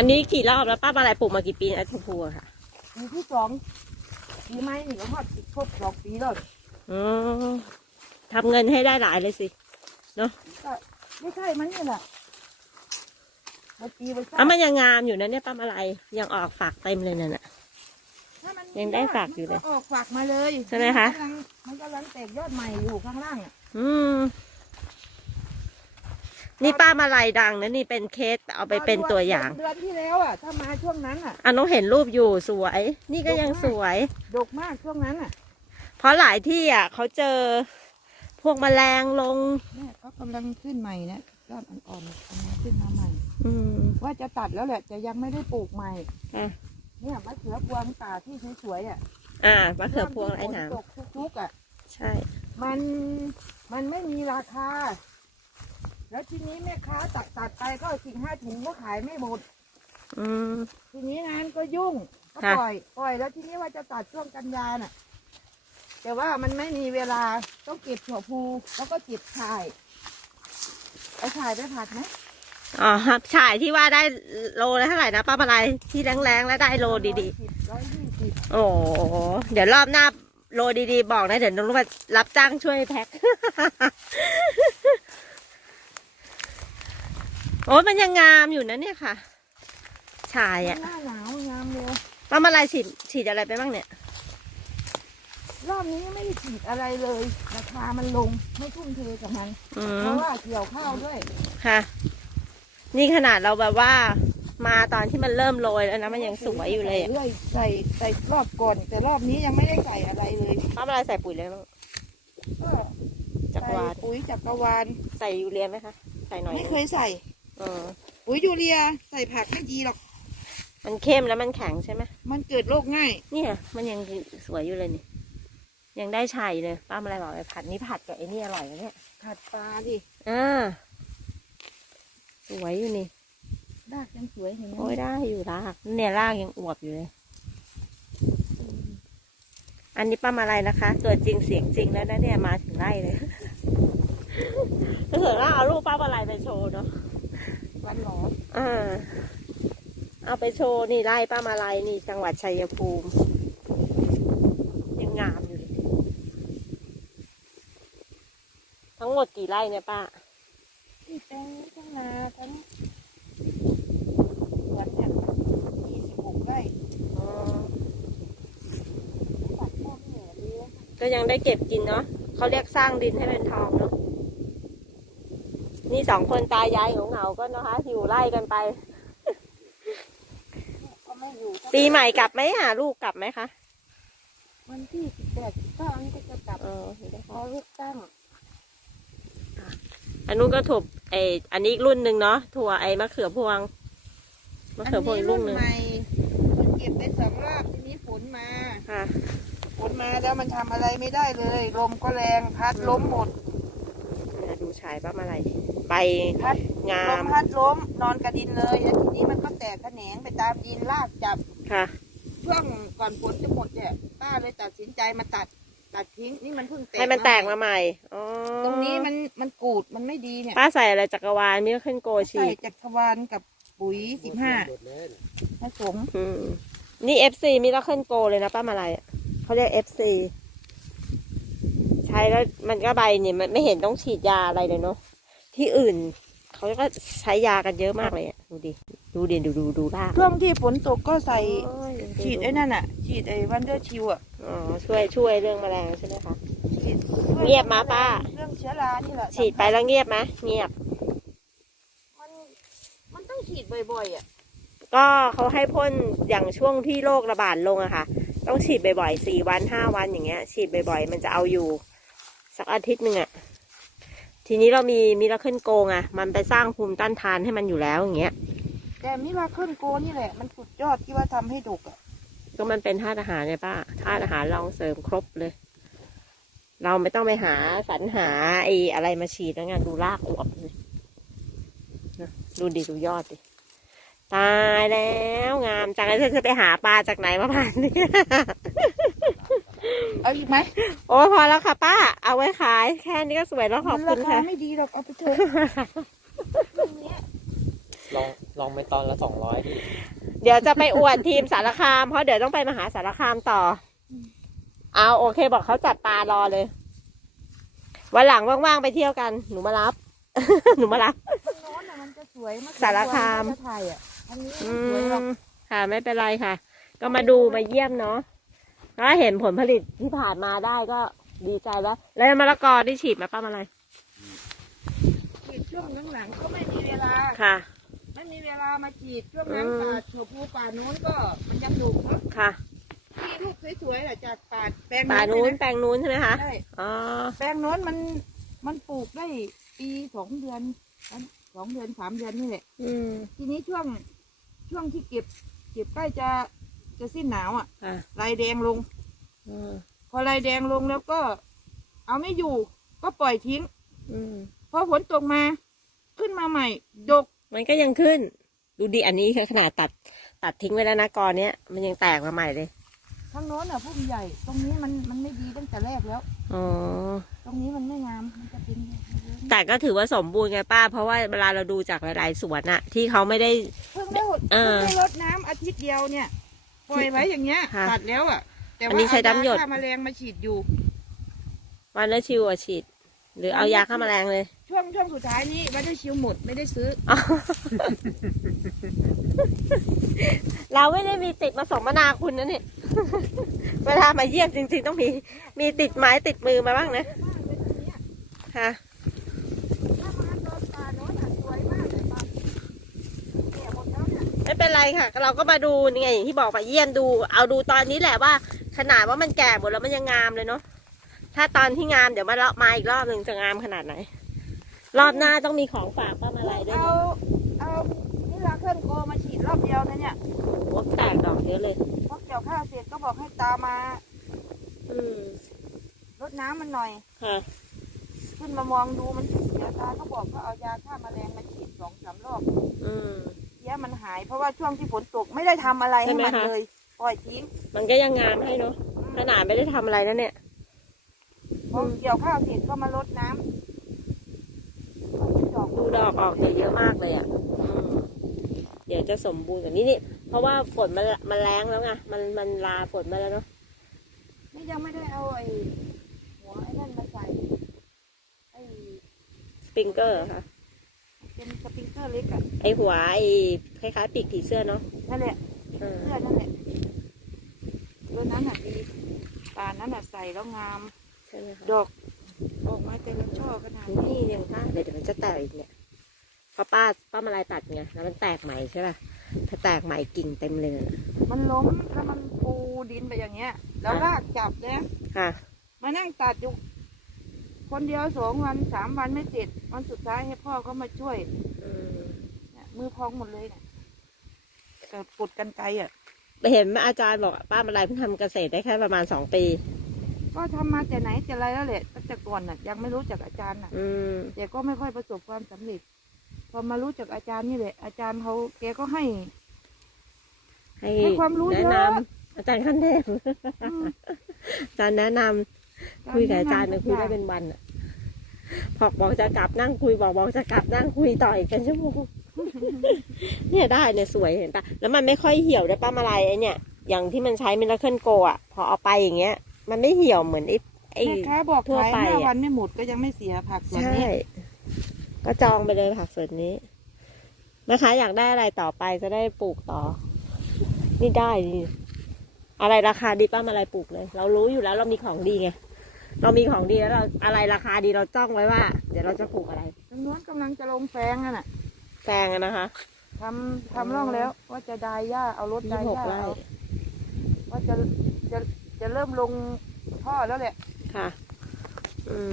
อันนี้กี่รอบแล้วป้าปลาไหลปลูกมากี่ปีนะชมพูอะค่ะปีที่สองปีไม้นี่ก็ฮอดครบสองปีแล้วอ๋อทำเงินให้ได้หลายเลยสิ ก็ไม่ใช่มันนี่แหละบางปีบางอะมันยังงามอยู่นะเนี่ยป้าอะไรยังออกฝักเต็มเลยนั่นน่ะ ถ้ามันยังได้ฝักอยู่เลยมันก็ออกฝักมาเลยใช่ไหมคะนกำลังมันกำลังแตกยอดใหม่อยู่ข้างล่างอะอืม นี่ป้ามาลายดังนะนี่เป็นเคสเอาไปเป็นตัวอย่าง เดือนที่แล้วอะถ้ามาช่วงนั้นอะอะน้องเห็นรูปอยู่สวย นี่ก็ยังสวย ดกมากช่วงนั้นอะ เพราะหลายที่อะเขาเจอพวกแมลงลงเนี่ยเขากำลังขึ้นใหม่นะยอดอ่อนๆกำลังขึ้นมาใหม่ อืมว่าจะตัดแล้วแหละแต่ยังไม่ได้ปลูกใหม่อะเนี่ยมะเขือพวงป่าที่สวยๆอะ อ่ามะเขือพวงไร้หนามฝตกทุกๆอะ ใช่ มันมันไม่มีราคา แล้วทีนี้แม่ค้าตัดตัดไปก็สิบห้าถุงก็ขายไม่หมด อืม ทีนี้งานก็ยุ่งก็ค่ะ ปล่อยปล่อยแล้วทีนี้ว่าจะตัดช่วงกันยาน่ะ แต่ว่ามันไม่มีเวลาต้องเก็บถั่วพูแล้วก็เก็บถ่ายเอาถ่ายไปผัดไหมอ๋อครับฉายที่ว่าได้โลละเท่าไหร่นะป้ามาลายที่แรงๆแล้วได้โลดีร้อยยี่สิบๆโอ้โหเดี๋ยวรอบหน้าโลดีๆ บอกนะ เดี๋ยวน้องมารับจ้างช่วยแพ็คโอ้ยมันยังงามอยู่นะเนี่ยค่ะฉายอะหน้าหนาวงามเลยป้ามาลายฉีดฉีดอะไรไปบ้างเนี่ย รอบนี้ไม่ได้ฉีดอะไรเลยราคามันลงไม่ทุ่มเทกับมันอืเพมราะว่าเกี่ยวข้าวด้วยค่ะ นี่ขนาดเราแบบว่า มาตอนที่มันเริ่มโรยแล้วนะมันยังสวยอยู่เลยอะใส่ใส่ใส่รอบก่อน แต่รอบนี้ยังไม่ได้ใส่อะไรเลยป้ามาลายใส่ปุ๋ยเลยบ้างก็จักรวาลใส่ปุ๋ยจักรวาลใส่ยูเรียไหมคะ ใส่หน่อยไม่เคยใส่ เออปุ๋ยยูเรียใส่ผักไม่ดีหรอก มันเข้มแล้วมันแข็งใช่ไหมมันเกิดโรคง่าย เนี่ย มันยังสวยอยู่เลยนี่ ยังได้ชัยเลยป้ามาลายบอกไปผัดนี่ผัดกับไอ้นี่อร่อยนะเนี่ยผัดปลาดิอ่าสวยอยู่นี่รากยังสวยเห็นไหมโอ้ยได้อยู่รากเนี่ยรากยังอวบอยู่เลย อันนี้ป้ามาลายนะคะ ตัวจริงเสียงจริงแล้วนะเนี่ยมาถึงไร่เลยถ้าเกิดว่าเอารูปป้ามาลายไปโชว์เนาะ วันหลอดอ่า เอาไปโชว์นี่ไร่ป้ามาลายนี่จังหวัดชัยภูมิ ยังงามอยู่เลยทั้งหมดกี่ไร่เนี่ยป้าที่แปลงนี้ทั้งนาทั้งสวนเนี่ยยี่สิบหกไร่อ๋อปัดพวกเหนือดีนะก็ยังได้เก็บกินเนาะเขาเรียกสร้างดินให้เป็นทองเนาะ นี่สองคนตายายเหงาๆก็นะคะ อยู่ไล่กันไป ก็ไม่อยู่ปีใหม่กลับไหมหาลูกกลับไหมคะวันที่สิบแปดสิบเก้าอันนี้ก็จะกลับเออพอเลือกตั้งอันนู้นก็ถั่วไออันนี้อีกรุ่นหนึ่งเนาะถั่วไอมะเขือพวงมะเขือพวงอีกรุ่นหนึ่งใหม่เพิ่งเก็บไปสองรอบทีนี้ฝนมาค่ะ ฝนมาแล้วมันทำอะไรไม่ได้เลย ลมก็แรงพัดล้มหมดเนี่ยดู ชายป้ามาลัยใบพัดงาลมมพัดล้มนอนกระดินเลยแล้วทีนี้มันก็แตกแขนงไปตามดินลากจับค่ะ ช่วงก่อนฝนจะหมดเนี่ยป้าเลยตัดสินใจมาตัดตัดทิ้งนี่มันเพิ่งแตกให้มันแตกมาใหม่อ๋อตรงนี้มันมันกูดมันไม่ดีเนี่ยป้าใส่อะไรจักรวาลมิขึ้นโกชีใส่จักรวาลกับปุ๋ยสิบห้าผสมอืมนี่ FC มิราเคิลโกเลยนะป้ามาลัยอะเขาเรียก FC ใช้แล้วมันก็ใบเนี่ยมันไม่เห็นต้องฉีดยาอะไรเลยเนาะที่อื่นเขาก็ใช้ยากันเยอะมากเลยอะดูดิดูดิดูดูดูรากช่วงที่ฝนตกก็ใส่โอ้ยฉีดไอ้นั่นอะ ฉีดไอ้วันเดอร์ชิวอะอ๋อช่วยช่วยเรื่องแมลงใช่ไหมคะฉีดเงียบมาป้า เรื่องเชื้อรานี่แหละฉีดไปแล้วเงียบไหมเงียบ มันมันต้องฉีดบ่อยๆอะก็เขาให้พ่นอย่างช่วงที่โรคระบาดลงอะค่ะ ต้องฉีดบ่อยๆสี่วันห้าวันอย่างเงี้ย ฉีดบ่อยๆ มันจะเอาอยู่ สักอาทิตย์หนึ่งอะทีนี้เรามีมิราเคิลโกงอะมันไปสร้างภูมิต้านทานให้มันอยู่แล้วอย่างเงี้ย แต่มิราเคิลโกนี่แหละ มันสุดยอดที่ว่าทำให้ดกอะก็มันเป็นธาตุอาหารเนี่ยป้าธาตุอาหารรองเสริมครบเลย เราไม่ต้องไปหาสรรหาไอ้อะไรมาฉีดแล้วงานดูรากอวบเลยนะดูดิดูยอดดิตายแล้วงามจังเลยจะไปหาปลาจากไหนมาผ่านเนี่ย เอาอีกไหมโอ้ยพอแล้วค่ะป้า เอาไว้ขายแค่นี้ก็สวยแล้วขอบมันคุราณคาค่ะไม่ดีหรอกเอาไปเถอะลองลลองไปตอนละสองร้อยพี่เดี๋ยวจะไปอวดทีมสารคาม เพราะเดี๋ยวต้องไปมหาสารคามต่อ เอาโอเคบอกเขาจัดปลารอเลย วันหลังว่างๆไปเที่ยวกัน หนูมารับ หนูมารับทางโน้นน่ะมันจะสวยมากสารคาม จะถ่ายอะอันนี้อืไม่สวยหรอก มค่ะไม่เป็นไรค่ะ ก็มาดูมาเยี่ยมเนาะ ถ้าเห็นผลผลิตที่ผ่านมาได้ก็ดีใจแล้ว แล้วมะละกอที่ฉีดมาป้าอะไรฉีดช่วงหลังๆก็ไม่มีเวลาค่ะ ไม่มีเวลามาฉีดช่วงนั้นอืมป่าถั่วพูป่าโน้นก็มันยังดุเนาะค่ะที่ลูกสวยๆน่ะจากป่าแปลงป่านู้นใช่แปลงนู้นใช่ไหมคะไหมใช่อ๋อแปลงโน้นมันมันปลูกได้ปีสองเดือนสองเดือนสามเดือนนี่แหละอืมทีนี้ช่วงช่วงที่เก็บ เก็บใกล้จะ จะสิ้นหนาวอะค่ะลายแดงลง อืมพอลายแดงลงแล้วก็ เอาไม่อยู่ ก็ปล่อยทิ้ง อืมพอฝนตกมา ขึ้นมาใหม่ ดก มันก็ยังขึ้น ดูดิอันนี้คือขนาดตัด ตัดทิ้งไว้แล้วนะกอเนี้ยมันยังแตกมาใหม่เลยทางโน้นอะพุ่มใหญ่ ตรงนี้มันมันไม่ดีตั้งแต่แรกแล้ว อ๋อ ตรงนี้มันไม่งาม มันจะเป็นแต่ก็ถือว่าสมบูรณ์ไงป้า เพราะว่าเวลาเราดูจากหลาย ๆ สวนอะที่เขาไม่ได้ เพิ่งได้หดเอเพิ่งอได้รดน้ำอาทิตย์เดียวเนี่ย ปล่อยไว้อย่างเงี้ยค่ะตัดแล้วอะ แต่อันว่านี้ใช้เอาน้ำหยดฆ่าแมลงมาฉีดอยู่ วันละชิวอะฉีด หรือเอายาฆ่าแมลงเลยช่วงช่วงสุดท้ายนี้ไม่ได้ชิวหมดไม่ได้ซื้อเราไม่ได้มีติดมาสมนาคุณนะเนี่ย เวลามาเยี่ยมจริง ๆ ต้องมี มีติดไม้ติดมือมาบ้างนะค่ะ ถ้ามาโดนป่าโน้นอะสวยมากเลยป่าเนี่ยหมดแล้ว เนี่ยไม่เป็นไรค่ะ เราก็มาดูนี่ไงอย่างที่บอกมาเยี่ยมดู เอาดูตอนนี้แหละว่า ขนาดว่ามันแก่หมดแล้วมันยังงามเลยเนาะถ้าตอนที่งามเดี๋ยวมาเลาะมาอีกรอบหนึ่งจะงามขนาดไหน รอบหน้าต้องมีของฝากป้ามาลัยด้วยเอานะเอานี่ลาเคลื่อนโกมาฉีดรอบเดียวนะเนี่ยโอ้แตกดอกเยอะเลย พอเกี่ยวข้าวเสร็จก็บอกให้ตามมาอืมรดน้ำมันหน่อย ค่ะ ขึ้นมามองดูมันเสียตาก็บอกก็เอายาฆ่าแมลงมาฉีดสองสามรอบ อืม เสียมันหาย เพราะว่าช่วงที่ฝนตกไม่ได้ทำอะไรให้มันใช่ไหมคะ เลยปล่อยทิ้งมันก็ยังงามให้เนาะขนาดไม่ได้ทำอะไรนะเนี่ย พอเกี่ยวข้าวเสร็จก็มารดน้ำดอกดูดอกออกเนี่ยเยอะมากเลยอะอืมเดี๋ยวจะสมบูรณ์กว่านี้นี่ เพราะว่าฝนมันมันแรงแล้วไง มันมันลาฝนมาแล้วเนาะ นี่ยังไม่ได้เอาไอ้หัวไอ้นั่นมาใส่ไอ้ สปริงเกอร์ค่ะเป็น สปริงเกอร์เล็กอะไอหัวไอคล้ายๆปีกผีเสื้อเนาะนั่นแหละเออเสื้อนั่นแหละตัวนั้นอะดีป่านนั้นอะใส่แล้วงาม ใช่ไหมคะดอกออกมาเต็มช่อขนาดนี้นี่ยังป้าเดี๋ยวเดี๋ยวมันจะแตกอีกเนี่ยเพราะป้าป้ามาลายตัดไงแล้วมันแตกใหม่ใช่ป่ะถ้าแตกใหม่กิ่งเต็มเลยมันล้มแล้วมันปูดินไปอย่างเงี้ย แล้วลากจับเลยค่ะ มานั่งตัดอยู่ คนเดียวสองวันสามวันไม่เสร็จวันสุดท้ายให้พ่อเขามาช่วยอืมเนี่ยมือพองหมดเลยเนี่ยแต่ปลดกันไกลอะเห็นอาจารย์บอกป้ามาลายเพิ่งทำเกษตรได้แค่ประมาณสองปี ก็ทำมาแต่ไหนแต่ไรแล้วแหละตั้งแต่ก่อนน่ะ ยังไม่รู้จักอาจารย์น่ะอืมแต่ก็ไม่ค่อยประสบความสำเร็จ พอมารู้จักอาจารย์นี่แหละ อาจารย์เขาแกก็ให้ให้ให้ความรู้แนะเยนอะำอาจารย์ขั้นเทพอืมอาจารย์แนะนำ คุยกับอาจารย์เนี่ยคุยได้เป็นวันอะพอกบอกจะกลับนั่งคุยบอกบอกจะกลับนั่งคุยต่ออีกเป็นชั่วโมงเนี่ยได้เนี่ยสวยเห็นปะแล้วมันไม่ค่อยเหี่ยวด้วยป้ามาลายไอเนี่ย อย่างที่มันใช้มิลเคิลโกอะ พอเอาไปอย่างเงี้ย มันไม่เหี่ยวเหมือนไอ้ไอ้แม่ค้าบอกทั่วขายไปห้าอะวันไม่หมดก็ยังไม่เสียผักส่วนใช่นี้ก็จองไปเลยผักสวนนี้แม่ค้าอยากได้อะไรต่อไปจะได้ปลูกต่อ นี่ได้นี่อะไรราคาดีป้ามาอะไรปลูกเลย เรารู้อยู่แล้วเรามีของดีไง เรามีของดีแล้วเราอะไรราคาดีเราจ้องไว้ว่า เดี๋ยวเราจะปลูกอะไรทางโน้นกำลังจะลงแฟงอะน่ะแซงอะนะคะทำทำร่องแล้ว ว่าจะดายหญ้าเอารถยี่ดายหกหญ้าไร่เอาว่าจะจะจะเริ่มลงท่อแล้วแหละ ค่ะ อืม